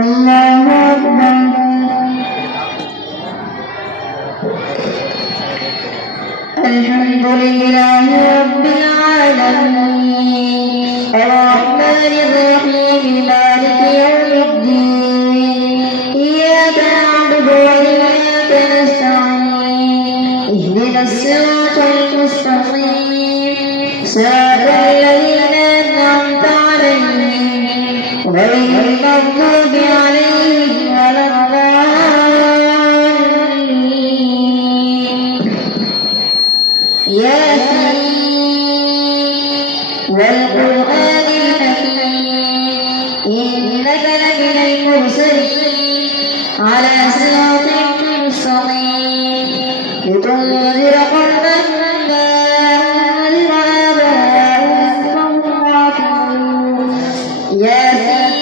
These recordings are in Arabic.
الله أكبر. الحمد لله رب العالمين الرحمن الرحيم مالك يوم الدين إياك نعبد وإياك نستعين اهدنا الصراط المستقيم صراط الذين أنعمت عليهم غير المغضوب عليهم ولا الضالين. ياسين والقرآن الحكيم إنك لمن المرسلين على صراط مستقيم لتنذر قوما ما أنذر آباؤهم فهم غافلون. ياسين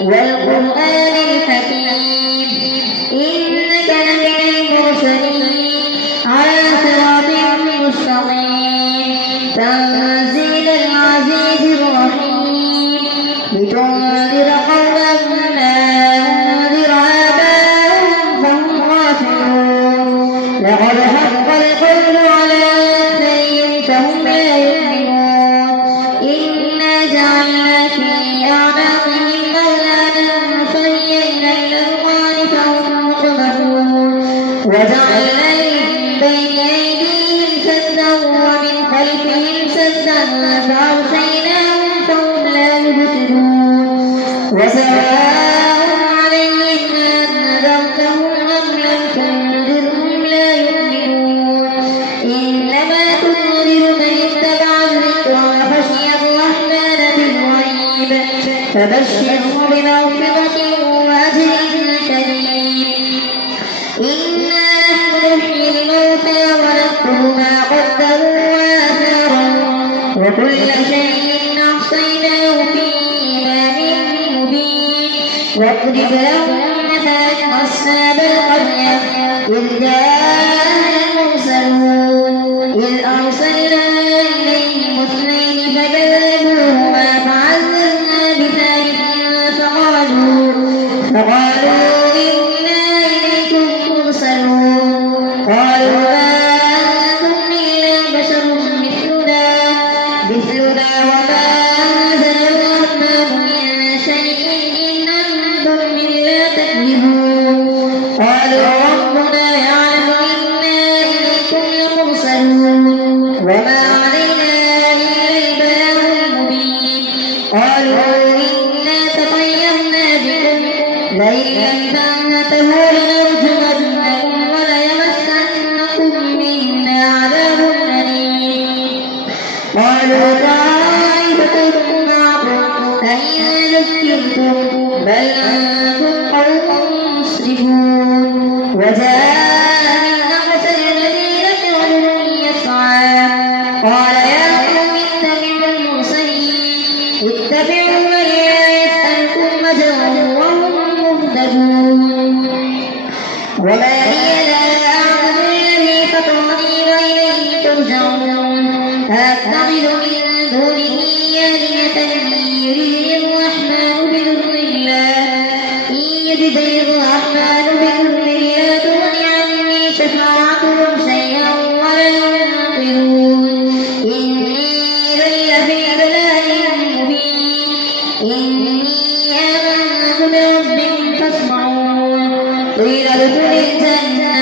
والقرآن الحكيم إنك لمن المرسلين على صراط مستقيم تنزيل العزيز الرحيم لتنذر قوما ما أنذر آباؤهم فهم غافلون. لقد حق القول على أكثرهم فهم لا يؤمنون. إنا جعلنا في أعناقهم أغلالا فهي إلى الأذقان فهم مقمحون. وجعلنا بين أيديهم سدا ومن خلفهم سدا فأغشيناهم فهم لا يبصرون. وسواء عليهم أنذرتهم أم لم تنذرهم لا يؤمنون. إنما تنذر من اتبع الذكر وخشي الرحمن بالغيب فبشره بمغفرة وأجر كريم. إنا نحن نحيي الموتى ونكتب ما قدموا وآثارهم وكل شيء أحصيناه في إمام مبين. واضرب لهم مثلا أصحاب القرية إذ جاءها المرسلون إذ أرسلنا إليهم اثنين فكذبوهما فعززنا بثالث فقالوا إنا إليكم مرسلون. قالوا ما أنتم إلا بشر مثلنا وما أنزل الرحمن من شيء إن أنتم إلا تكذبون. قالوا ربنا يعلم إنا إليكم لمرسلون وما علينا إلا البلاغ المبين. قالوا إنا تطيرنا بكم لئن لم تنتهوا لنرجمنكم وليمسنكم منا عذاب أليم. قالوا طائفتكم معكم فإن ذكرتم بل أنتم قوم مسرفون. وجاء من أقصى المدينة رجل يسعى قال يا قوم اتبعوا المرسلين اتبعوا من لا يسألكم أجرا وهم مهتدون. وما لي لا أعبد الذي فطرني وإليه ترجعون. أتخذ من دونه آلهة يريد الرحمن بضر إن يردني الرحمن بضر لا تغن عني شفاعتهم شيئا ولا ينقذون. إني إذا لفي ضلال مبين. إني آمنت بربكم فاسمعون. قيل ادخل الجنة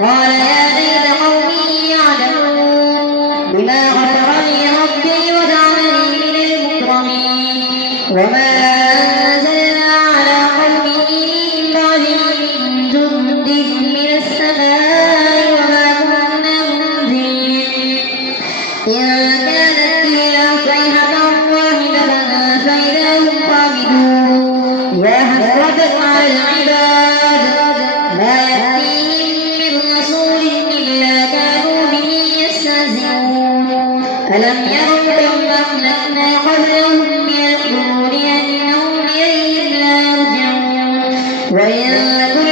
قال يا ليت قومي يعلمون بما غفر لي ربي وجعلني من المكرمين. وما أنزلنا على قومه من بعده من جند من السماء وما كنا منزلين. إن كانت إلا صيحة واحدة فإذا هم خامدون. يا حسرة على العباد ما يأتيهم من رسول إلا كانوا به يستهزئون. ألم يروا كم أهلكنا قبلهم من القرون أنهم إليهم لا يرجعون. وإن كل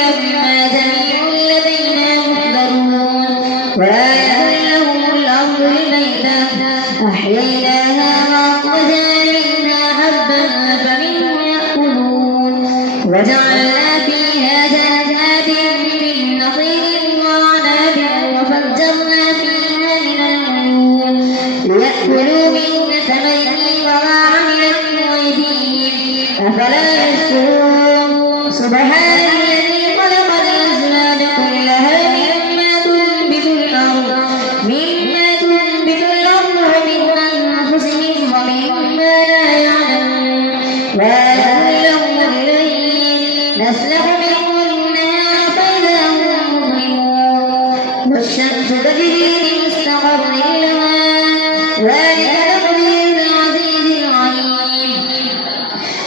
لما جميع لدينا محضرون. وآية لهم الأرض الميتة أحييناها وأخرجنا منها حبا فمنه يأكلون ويذلهم الليل نسلخ منه النهار فإذا هم مظلمون والشمس تجري لمستقر لها ذلك تقدير العزيز العليم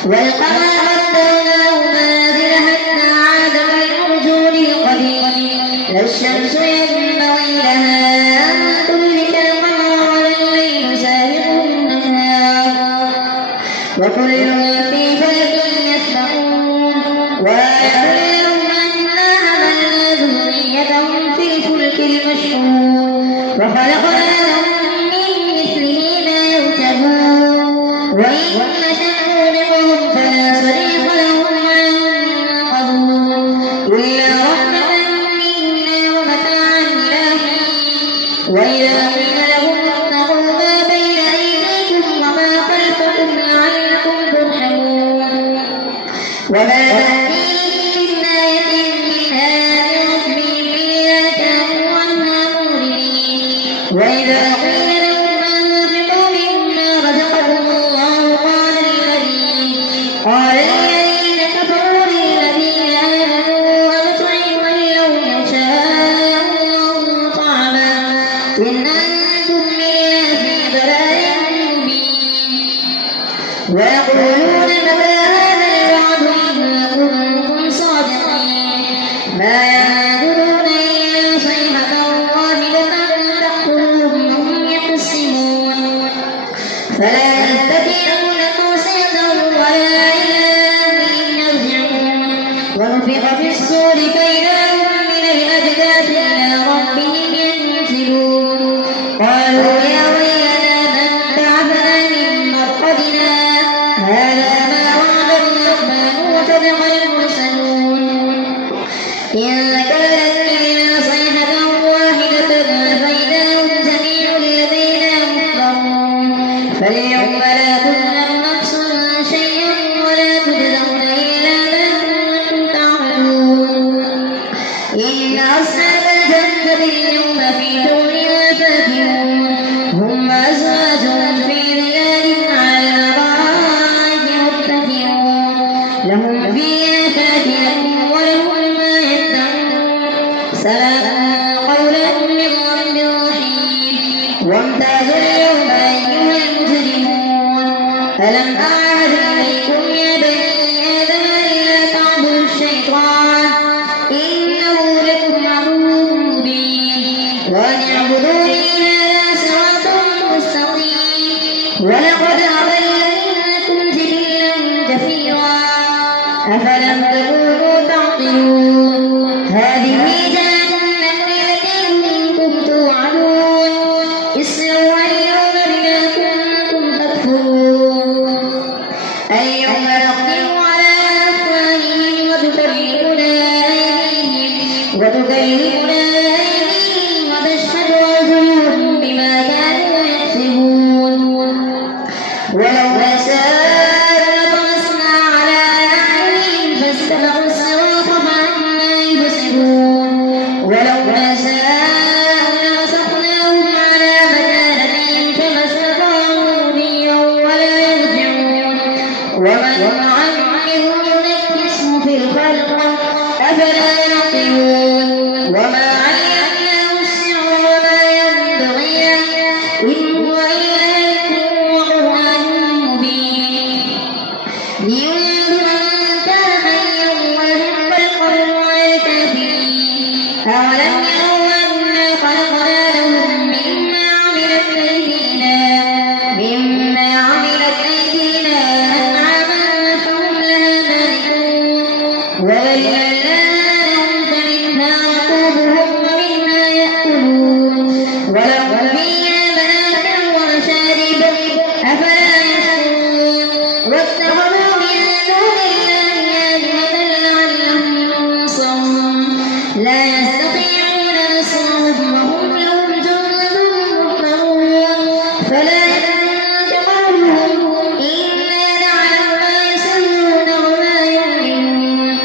والقمر قدرناه منازل حتى عاد كالعرجون القديم لا الشمس ينبغي لها أن تدرك القمر ولا الليل سابق النهار وكل في فلك يسبحون وآية لهم أنا حملنا ذريتهم في الفلك المشحون وخلقنا لهم من مثله ما يركبون وإن نشأ نغرقهم فلا صريخ لهم ولا هم ينقذون إلا رحمة منا ومتاعا إلى حين وإذا قيل لهم اتقوا ما بين أيديكم وما خلفكم لعلكم ترحمون وما تأتيهم من آية من آيات ربهم إلا كانوا عنها مؤمنين وإذا قيل لهم أنفقوا مما رزقكم الله قال الذين كفروا للذين آمنوا أنطعم من لو يشاء الله طعما إن أنتم إلا في ضلال مبين ويقولون متى هذا الوعد إن كنتم صادقين ما ينظرون إلا صيحة واحدة تأخذهم وهم يخصمون فلا يستطيعون توصية ولا إلى أهلهم يرجعون ونفخ في الصور فإذا هم من الأجداث إلى ربهم ينسلون قالوا يا ويلنا من بعثنا من مرقدنا هذا ما وعد الرحمن وصدق المرسلون إن كانت إلا صيحة واحدة فإذا هم جميع لدينا محضرون فاليوم لا تظلم نفس شيئا ولا تجزون إلا ما كنتم تعملون إن أصحاب الجنة اليوم في شغلها فاكهون هم وأزواجهم في ظلال على الأرائك متكئون لهم فيها فاكهة ولهم ما يدعون سلام قولا من رب رحيم وامتازوا اليوم أيها المجرمون ألم أعهد إليكم يا بني آدم ألا تعبدوا الشيطان إنه لكم عدو مبين وأن اعبدوني هذا صراط مستقيم ولقد أضل منكم جبلا كثيرا أفلم تكونوا تعقلون هذه جهنم التي كنتم توعدون اصلوها اليوم بما كنتم تكفرون اليوم نختم على أفواههم وتكلمنا أيديهم وتشهد أرجلهم بما كانوا يكسبون ولو نشاء لطمسنا على أعينهم فاستبقوا الصراط فأنى يبصرون ولو نشاء لمسخناهم على مكانتهم فما استطاعوا مضيا ولا يرجعون ومن نعمره نكسه في الخلق أفلا يعقلون وما علمناه السحر وما ينبغي له إن هو إلا ذكر وقرآن مبين لينذر من كان حيا ويحق القول على الكافرين أولم يروا أنا خلقنا لهم مما عملت أيدينا أنعاما فهم لها مالكون وذللنا لهم فمنها ركوبهم ومنها يأكلون ولهم فيها منافع ومشارب أفلا يشكرون واتخذوا من دون الله آلهة لعلهم ينصرون لا يستطيعون نصرهم وهم لهم جند محضرون فلا يحزنك قولهم إنا نعلم ما يسرون وما يعلنون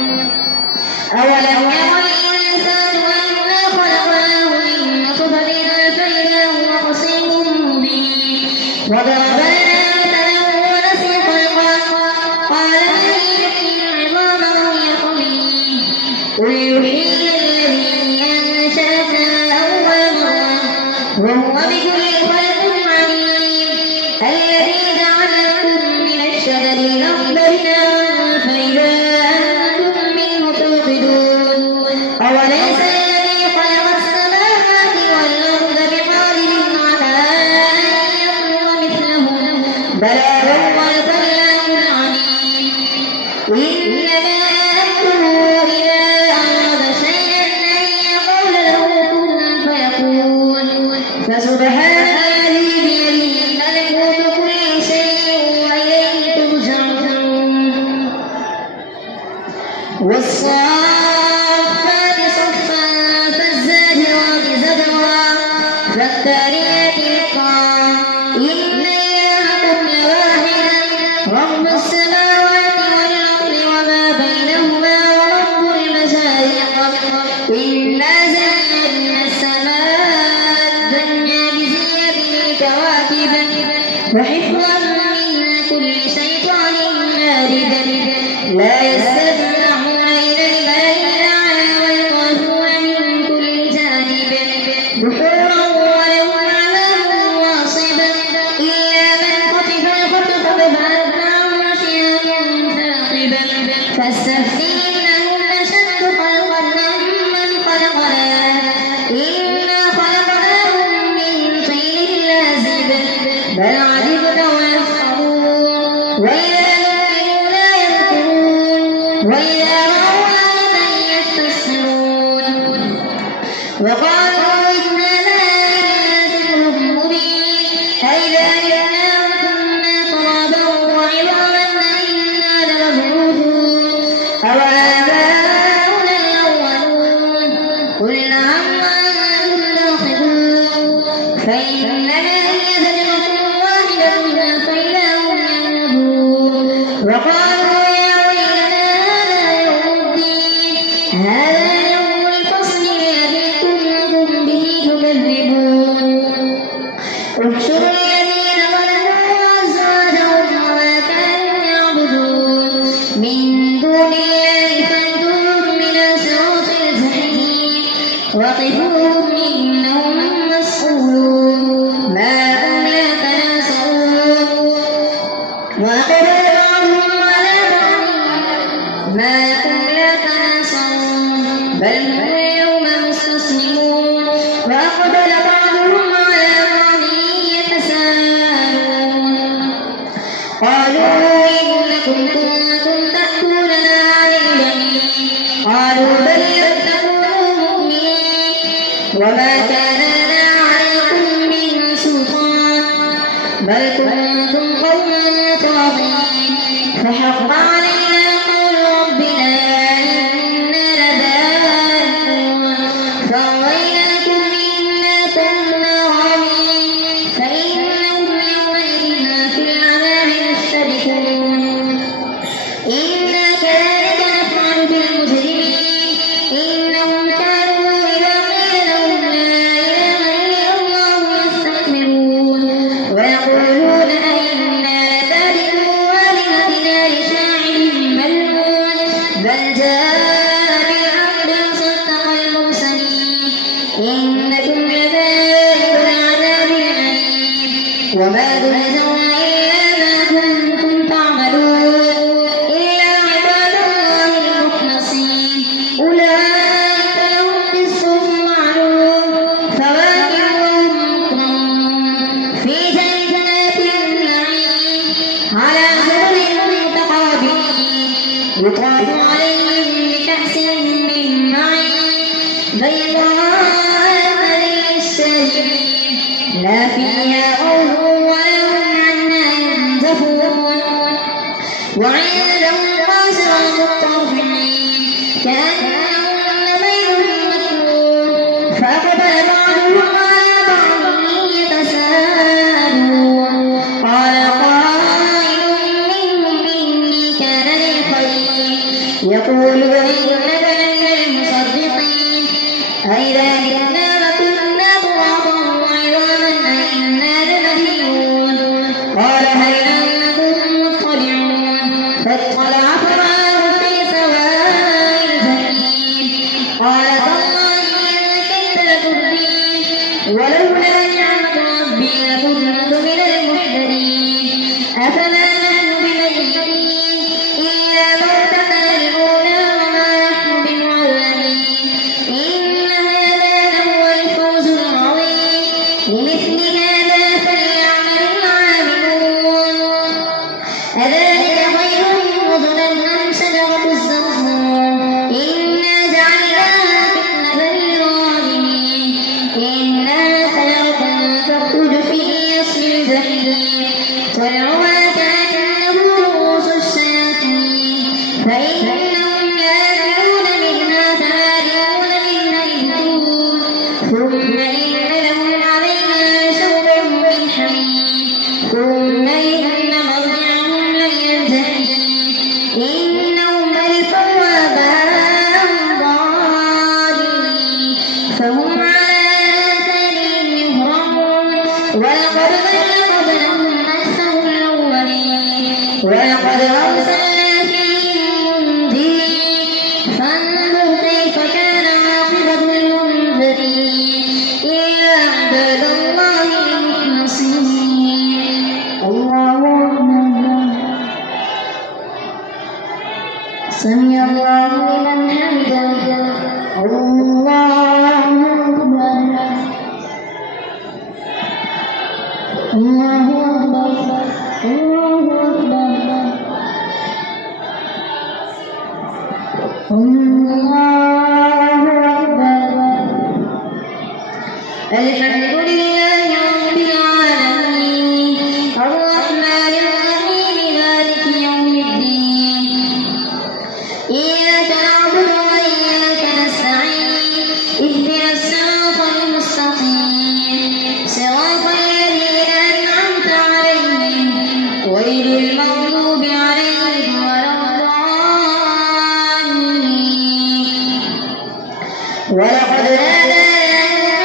لا يستمعون إلى الملأ الأعلى ويخافون من كل جانب دحورا ولهم عذاب واصب إلا من خطف الخطفة فأتبعه شهاب ثاقب فاستفتينهم أشد خلقا ممن خلقنا إنا خلقناهم من طين لازب بل عجبت ويسخرون وإذا ذكروا لا يذكرون وإذا رأوا آية يستسخرون وقالوا إن هذا إلا سحر مبين أإذا متنا وكنا ترابا وعظاما أإنا لمبعوثون أو آباؤنا الأولون قل نعم وأنتم داخلون فإنما هي زجرة واحدة فإذا هم ينظرون وقالوا يا ويلنا هذا يوم الدين هذا يوم الفصل الذي كنتم به تكذبون احشروا الذين ظلموا وأزواجهم وما كانوا يعبدون من دون الله فاهدوهم إلى صراط الجحيم وقفوهم إنهم مسؤولون ما هم لا تناصرون وأقبل بعضهم على بعض ما هم لا تناصرون بل هم اليوم مستسلمون وأقبل بعضهم على بعض يتساءلون قالوا إنكم كنتم تأتوننا عن اليمين قالوا بل لم تكونوا مؤمنين وما كان لنا عليكم من سلطان بل كنتم قوما طاغين فحق علينا قول ربنا إنا لذائقون فأغويناكم إنا كنا غاوين فإنهم يومئذ في العذاب مشتركون إنا كذلك نفعل بالمجرمين إنهم كانوا إذا قيل لهم لا إله إلا الله يستكبرون ويقولون أئنا لتاركو آلهتنا لشاعر مجنون بل جاء بالحق وصدق المرسلين إنكم لذائق العذاب الأليم وما تجزون إلا ما كنتم تعملون إلا عباد الله المخلصين أولئك لهم رزق معلوم فواكه وهم مكرمون في جنات النعيم على سرر متقابلين يطاف عليهم بكأس من معين بيضاء للشاربين لا فيها غول ولا هم عنها ينزفون وعندهم قاصرات الطرف عين كأنهن بيض مكنون فأقبل بعضهم على بعض يتساءلون قال قائل منهم إني كان لي قرين يقول إنك لمن المصدقين أإذا متنا وكنا ترابا وعظاما أإنا لمدينون قال هل أنتم مطلعون فاطلع فرآه في سواء الجحيم قال تالله إن كدت لتردين ولولا نعمة ربي لكنت من المحضرين أفما نحن بميتين إلا موتنا الأولى وما نحن بمعذبين إن هذا لهو الفوز العظيم لمثل هذا فليعمل العاملون أذلك خير نزلا أم شجرة الزقوم إنا جعلناها فتنة للظالمين إنها شجرة تخرج في أصل الجحيم طلعها كأنه رؤوس الشياطين فإنهم يأكلون منها فمالئون منها يهدون ثم إن لهم عليها شوبا من حميم ثم إن مرجعهم لإلى الجحيم إنهم ألفوا آباءهم ضالين فهم على آثارهم يهرعون ولقد ضل قبلهم أكثر الأولين ولقد أرسلنا فيهم سمع الله لمن حمده. الله أكبر. الله أكبر. الله أكبر. الله أكبر. الحمد لله رب العالمين الرحمن الرحيم مالك يوم الدين إياك نعبد وإياك نستعين اهدنا الصراط المستقيم صراط الذين أنعمت عليهم غير المغضوب عليهم ولا الضالين. ولقد نادانا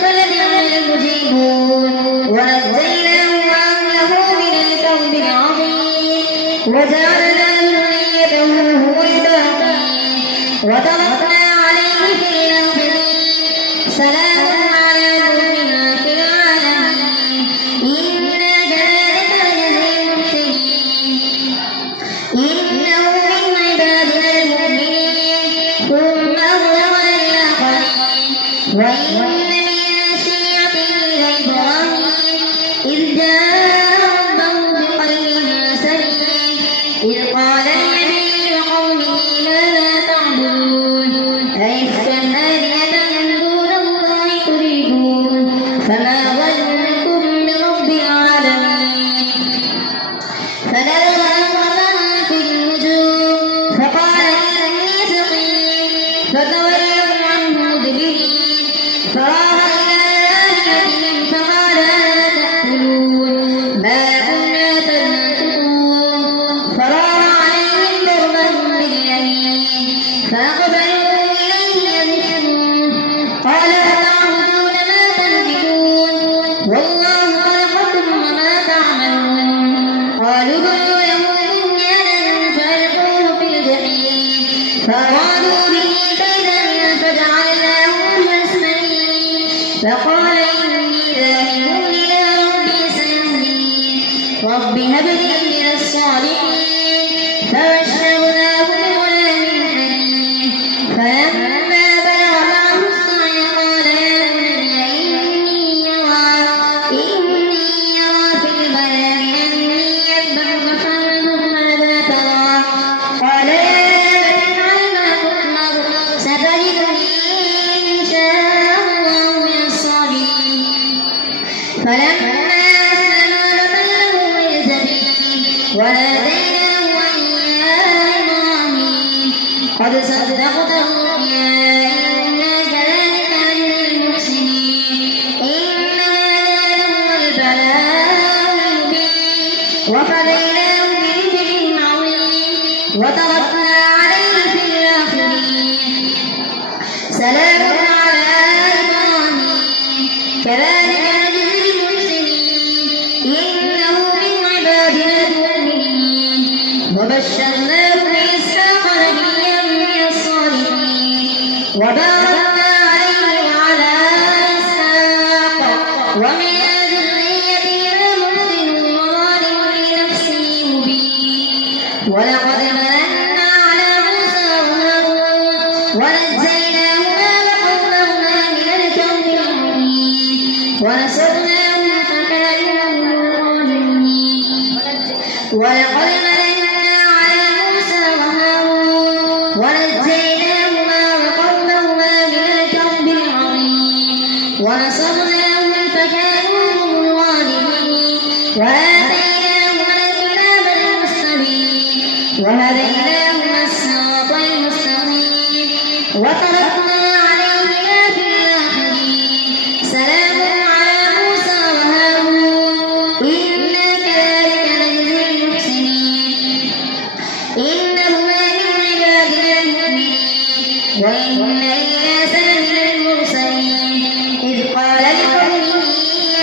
فلنعم المجيبون ونجيناه وأهله من الكرب العظيم وجعلنا ذريته هو الباقي وتركنا عليه في الآخرين سلام على نوح في العالمين إنا كذلك نجزي المحسنين إنه من عبادنا المؤمنين ثم أغرقنا الآخرين وإن من شيعته لإبراهيم إذ جاء ربه بقلب سليم إذ قال لنبي لقومه ماذا تعبدون أئفكا آلهة دون الله تريدون فما ظنكم برب العالمين. فنبذ أمره في النجوم فقال إني سقيم فتولوا عنه مدبرين فراغ إلى آلهتهم فقال ألا تأكلون ما كنا تنطقون فراغ عليهم ضربا باليمين فأقبلوا إليه يزفون قال أتعبدون ما تنحتون والله خلقكم وما تعملون قالوا ابنوا له بنيانا فألقوه في الجحيم فأرادوا به كيدا فجعلناهم الأسفلين فقال إني ذاهب إلى ربي سيهدين رب هب لي من الصالحين فبشرناه بغلام حليم فلما بلغ معه السعي قال يا بني إني يرى في المنام أني أذبحك فانظر ماذا ترى قال يا أبت افعل ما تؤمر ستجدني إن شاء الله من الصابرين. فلما أسلما وتله للجبين وناديناه أن يا إبراهيم قد صدقت الرؤيا إنا كذلك نجزي المحسنين إن هذا لهو البلاء المبين وفديناه بذبح عظيم وتركنا عليه في الآخرين سلام على إبراهيم كذلك نجزي المحسنين إنه من عبادنا المؤمنين وبشرناه بإسحاق نبيا من الصالحين وباركنا عليه وعلى إسحاق ومن ذريتنا محسن وظالم لنفسه مبين ولقد مننا على موسى وهارون ونجيناهما وقومهما من الكرب العظيم ونصرناهم فكانوا هم الظالمين. ولقد مننا على موسى وهارون ونجيناهما وقومهما من الكرب العظيم ونصرناهم فكانوا هم الظالمين وآتيناهما الكتاب المستبين وهديناهما الصراط المستقيم وتركنا عليهما في الآخرين سلام على موسى وهارون إنا كذلك نجزي المحسنين إنهما من عبادنا المؤمنين وإن إلياس لمن المرسلين إذ قال لقومه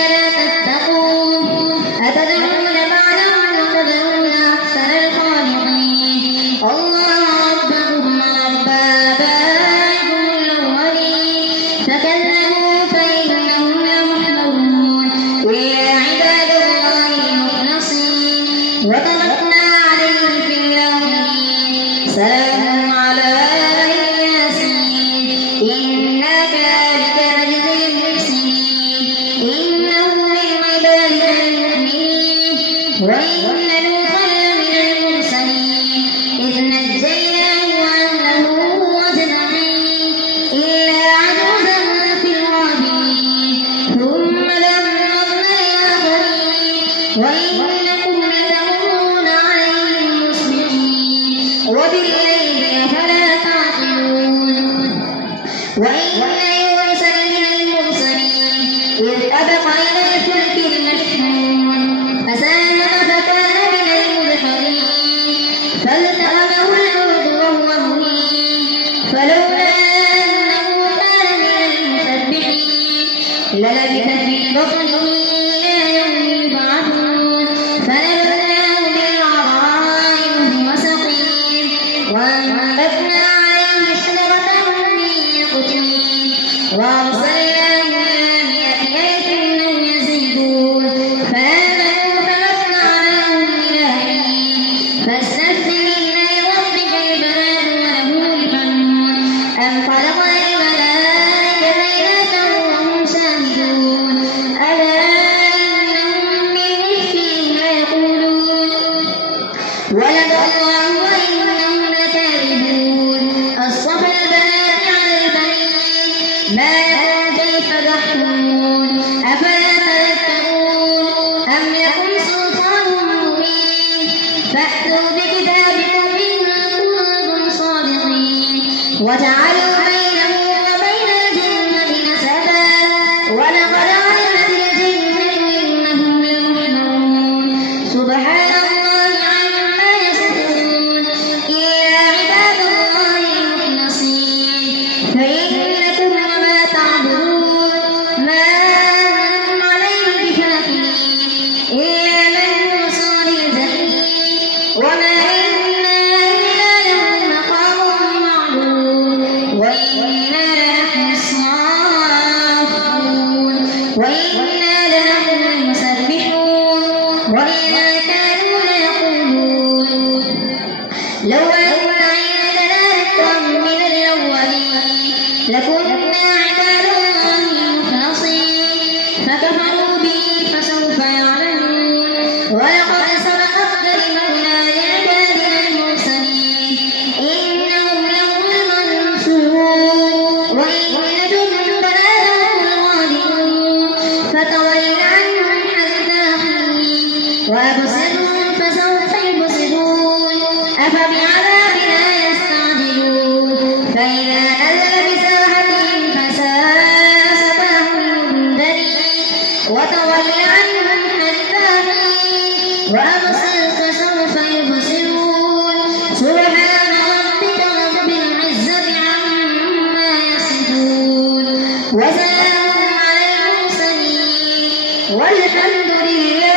ألا تتقون أتدعون بعلا وتذرون أحسن الخالقين الله ربكم ورب آبائكم الأولين فكذبوا فإنهم لمحضرون إلا عباد الله المخلصين وتركنا عليه في الآخرين سلام الله وإنهم لكاذبون أصطفى البنات على البنين ما لكم كيف تحكمون أفلا تذكرون أم لكم سلطان مبين فأتوا بكتابكم إن كنتم صادقين وجعلوا بينه وبين الجنة نسبا ولقد علمت الجنة إنهم لمحضرون سبحان الله عما يصفون إلا عباد الله المخلصين فإنكم وما تعبدون ما أنتم عليه بفاتنين إلا من هو صال الجحيم وما منا إلا له مقام معلوم وإنا لنحن الصافون وإنا لنحن المسبحون وإذا كانوا ليقولون لو أن عندنا ذكرا من الأولين لكنا عباد الله المخلصين فكفروا به فسوف يعلمون ولقد سبقت كلمتنا لعبادنا المرسلين إنهم لهم المنصورون وإن جندنا لهم الغالبون فتول عنهم حتى حين وأبصرهم فسوف يبصرون أفبعذابنا يستعجلون فإذا نزل بساحتهم فساء صباح المنذرين وتول عنهم حتى حين وأبصر فسوف يبصرون سبحان ربك رب العزة عما يصفون وسلام على المرسلين والحمد لله